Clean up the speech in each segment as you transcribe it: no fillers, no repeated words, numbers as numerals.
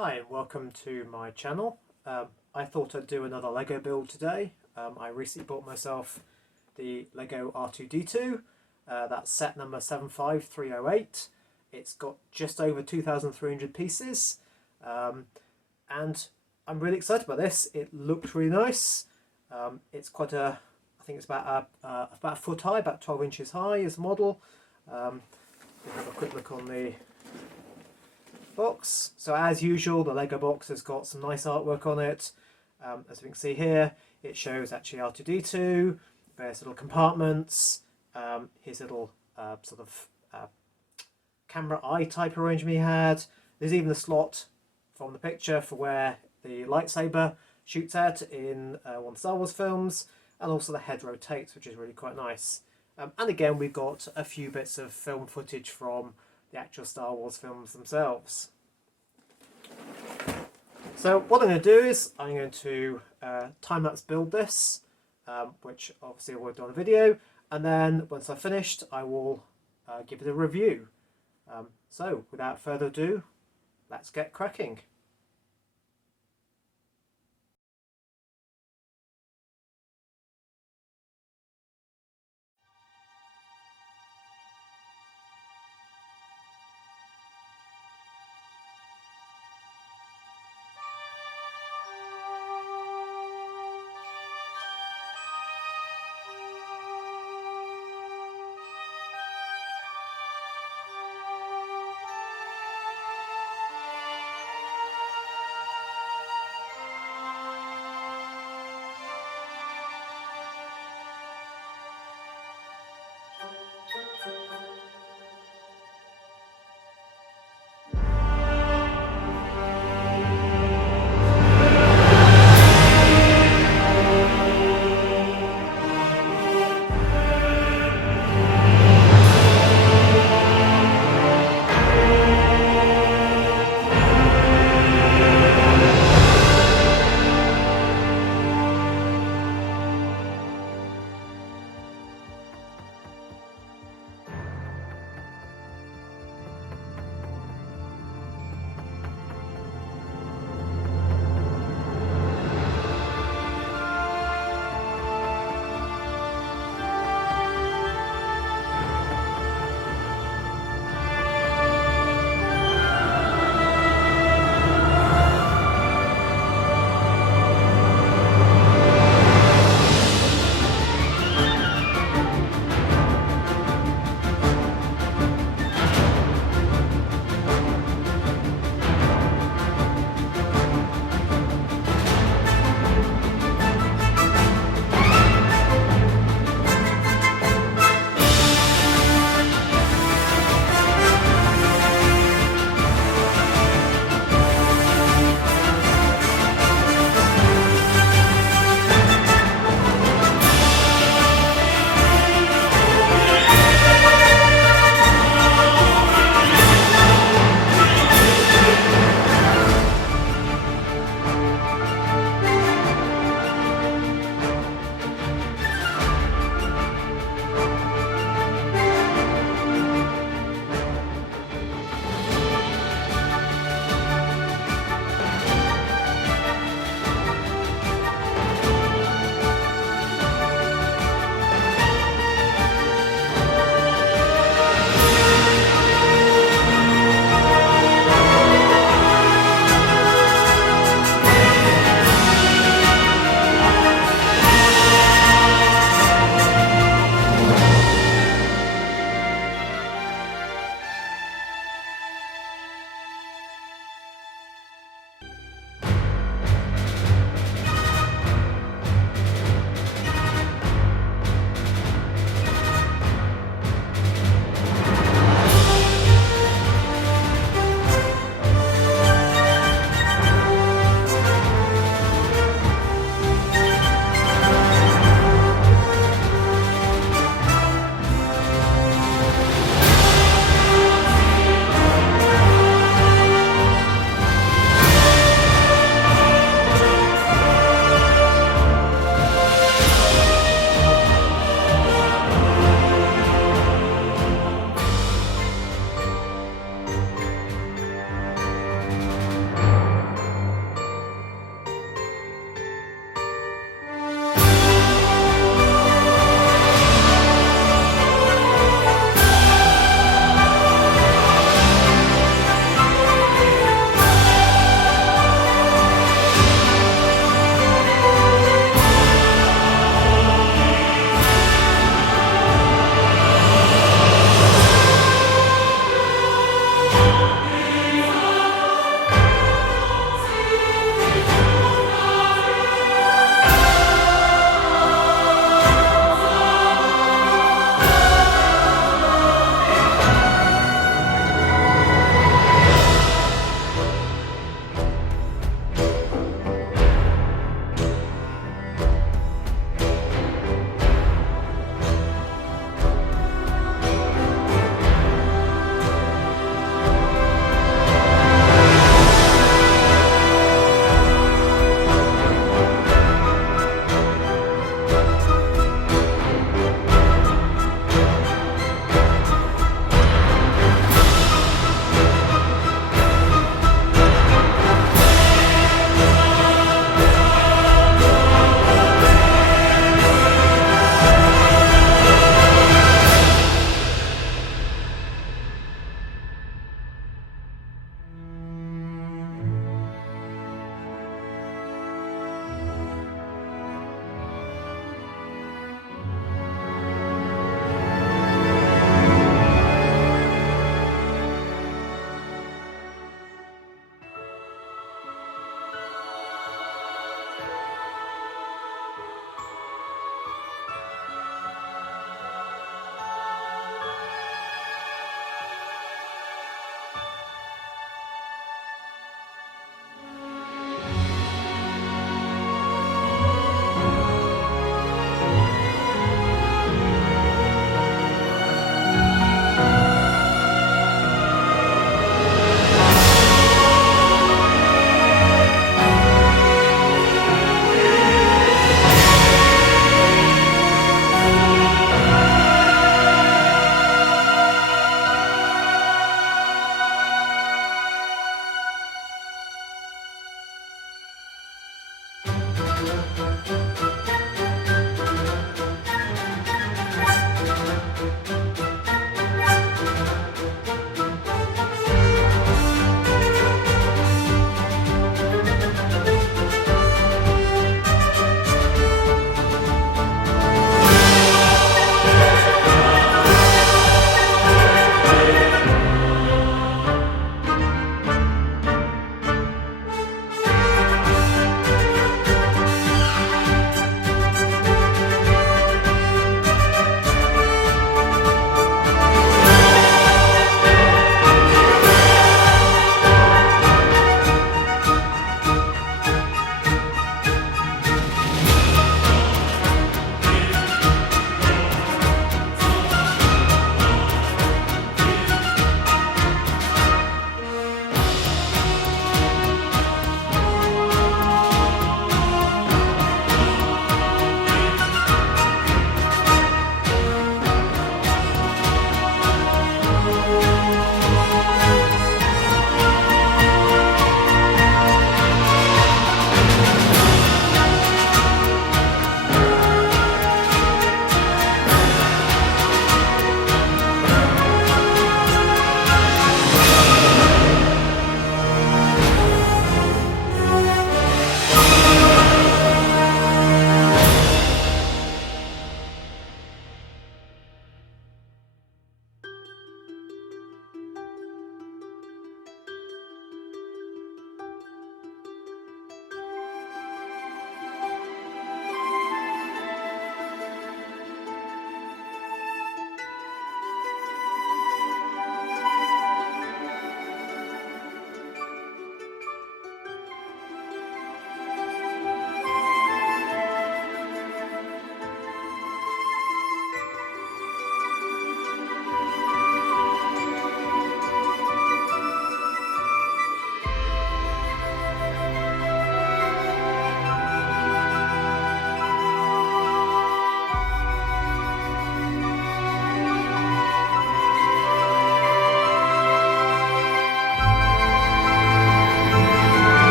Hi and welcome to my channel. I thought I'd do another Lego build today. I recently bought myself the Lego R2-D2. That's set number 75308. It's got just over 2,300 pieces, and I'm really excited about this. It looks really nice. It's quite a, I think it's about a foot high, about 12 inches high as a model. We'll have a quick look on the box. So as usual, the Lego box has got some nice artwork on it. As we can see here, it shows actually R2-D2, various little compartments, his little sort of camera eye type arrangement he had. There's even a slot from the picture for where the lightsaber shoots at in one of the Star Wars films, and also the head rotates, which is really quite nice. And again, we've got a few bits of film footage from the actual Star Wars films themselves. So what I'm going to do is I'm going to time-lapse build this, which obviously I will do on a video, and then once I've finished I will give it a review. So without further ado, let's get cracking.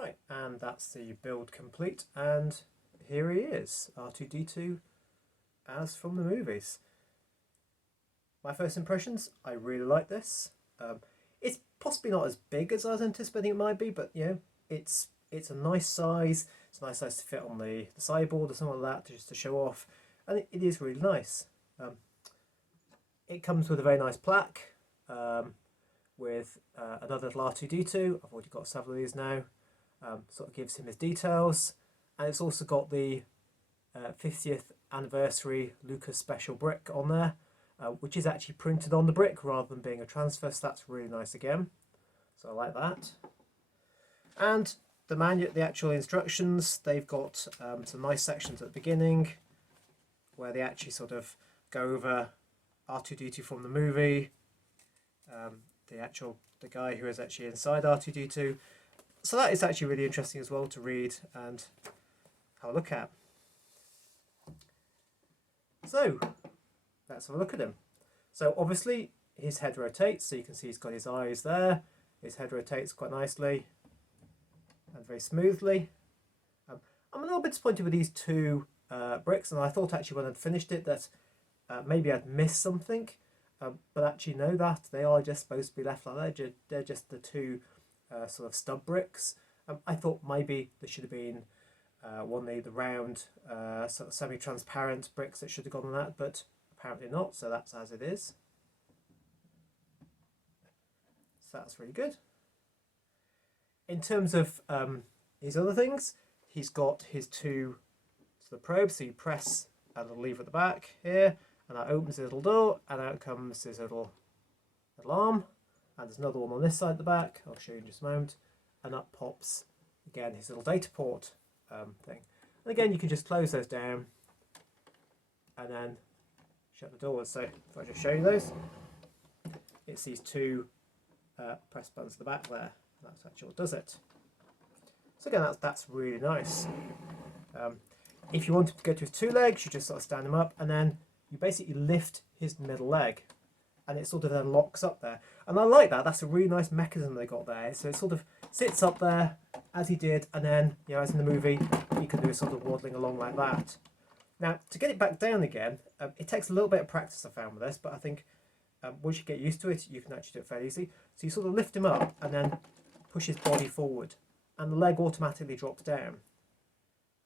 Right, and that's the build complete, and here he is, R2-D2 as from the movies. My first impressions, I really like this. It's possibly not as big as I was anticipating it might be, but you know, it's a nice size. It's a nice size to fit on the sideboard or something like that, just to show off, and it is really nice. It comes with a very nice plaque, with another little R2-D2. I've already got several of these now. Sort of gives him his details, and it's also got the 50th anniversary Lucas special brick on there, which is actually printed on the brick rather than being a transfer, so that's really nice again. So I like that. And the actual instructions, they've got some nice sections at the beginning where they actually sort of go over R2-D2 from the movie, the guy who is actually inside R2-D2. So that is actually really interesting as well to read and have a look at. So let's have a look at him. So obviously his head rotates, so you can see he's got his eyes there. His head rotates quite nicely and very smoothly. I'm a little bit disappointed with these two bricks, and I thought actually when I'd finished it that maybe I'd missed something, but actually no, that they are just supposed to be left like that. They're just the two sort of stub bricks. I thought maybe there should have been one of the round sort of semi-transparent bricks that should have gone on that, but apparently not, so that's as it is. So that's really good. In terms of his other things, he's got his two sort of probes, so you press a little lever at the back here, and that opens the little door, and out comes his little arm. And there's another one on this side at the back, I'll show you in just a moment, and that pops again his little data port thing. And again, you can just close those down and then shut the doors. So if I just show you those, it's these two press buttons at the back there. That's actually what does it. So again, that's really nice. If you wanted to go to his two legs, you just sort of stand him up, and then you basically lift his middle leg, and it sort of then locks up there. And I like that. That's a really nice mechanism they got there. So it sort of sits up there as he did, and then, you know, as in the movie, you can do a sort of waddling along like that. Now, to get it back down again, it takes a little bit of practice, I found with this, but I think once you get used to it, you can actually do it fairly easy. So you sort of lift him up and then push his body forward, and the leg automatically drops down.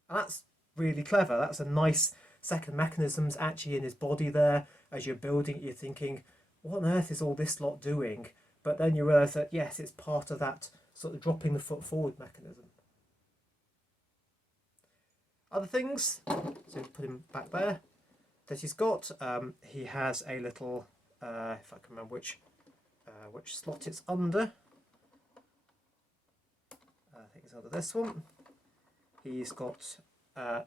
And that's really clever. That's a nice second mechanisms actually in his body there. As you're building it, you're thinking, what on earth is all this lot doing? But then you realise that yes, it's part of that sort of dropping the foot forward mechanism. Other things, so put him back there, that he's got, he has a little, if I can remember which slot it's under. I think it's under this one. He's got,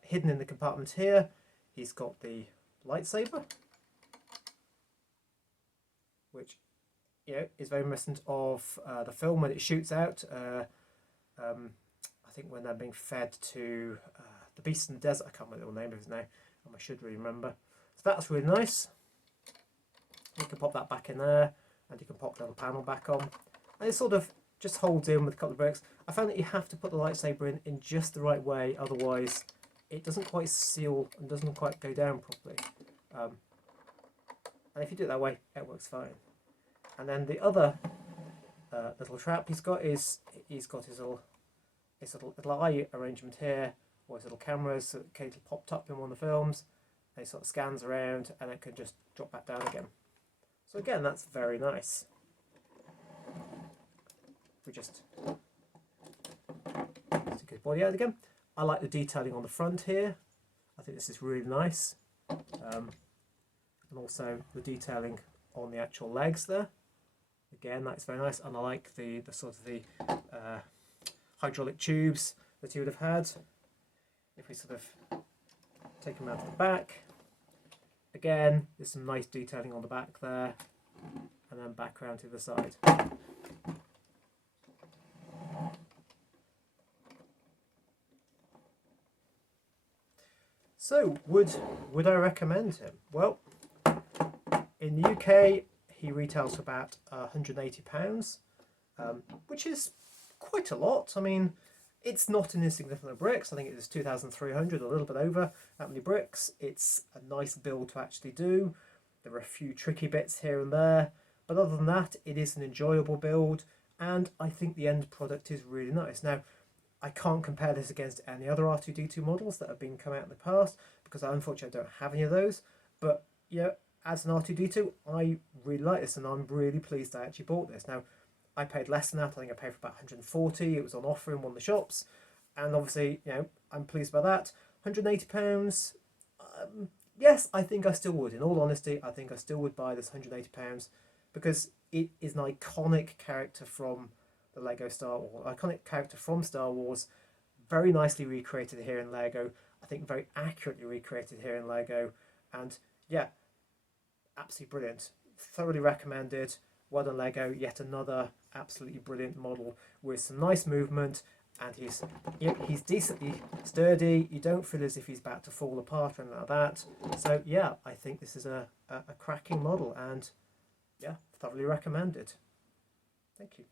hidden in the compartment here, he's got the lightsaber, which, you know, is very reminiscent of the film when it shoots out. I think when they're being fed to the beast in the desert. I can't remember the name of his name, and I should really remember. So that's really nice. You can pop that back in there, and you can pop the little panel back on, and it sort of just holds in with a couple of bricks. I found that you have to put the lightsaber in just the right way, otherwise it doesn't quite seal and doesn't quite go down properly. And if you do it that way, it works fine. And then the other little trap he's got is he's got his little eye arrangement here, or his little cameras that occasionally popped up in one of the films, and it sort of scans around and it can just drop back down again. So again, that's very nice. We just stick his body out again. I like the detailing on the front here. I think this is really nice. And also the detailing on the actual legs there. Again, that's very nice. And I like the sort of the hydraulic tubes that you would have had. If we sort of take them out to the back, again, there's some nice detailing on the back there, and then back around to the side. So, would I recommend him? Well, in the UK, he retails for about £180, which is quite a lot. I mean, it's not an insignificant of bricks. I think it is 2,300, a little bit over that many bricks. It's a nice build to actually do. There are a few tricky bits here and there, but other than that, it is an enjoyable build, and I think the end product is really nice. Now, I can't compare this against any other R2-D2 models that have been come out in the past, because I unfortunately don't have any of those, but yeah, as an R2-D2, I really like this, and I'm really pleased I actually bought this. Now, I paid less than that. I think I paid for about 140. It was on offer in one of the shops, and obviously, you know, I'm pleased by that. £180. Yes, I think I still would. In all honesty, I think I still would buy this £180 because it is an iconic character from the Lego Star Wars, iconic character from Star Wars, very nicely recreated here in Lego. I think very accurately recreated here in Lego, and yeah, absolutely brilliant. Thoroughly recommended. Well done, Lego. Yet another absolutely brilliant model with some nice movement, and he's decently sturdy. You don't feel as if he's about to fall apart or anything like that. So yeah, I think this is a cracking model, and yeah, thoroughly recommended. Thank you.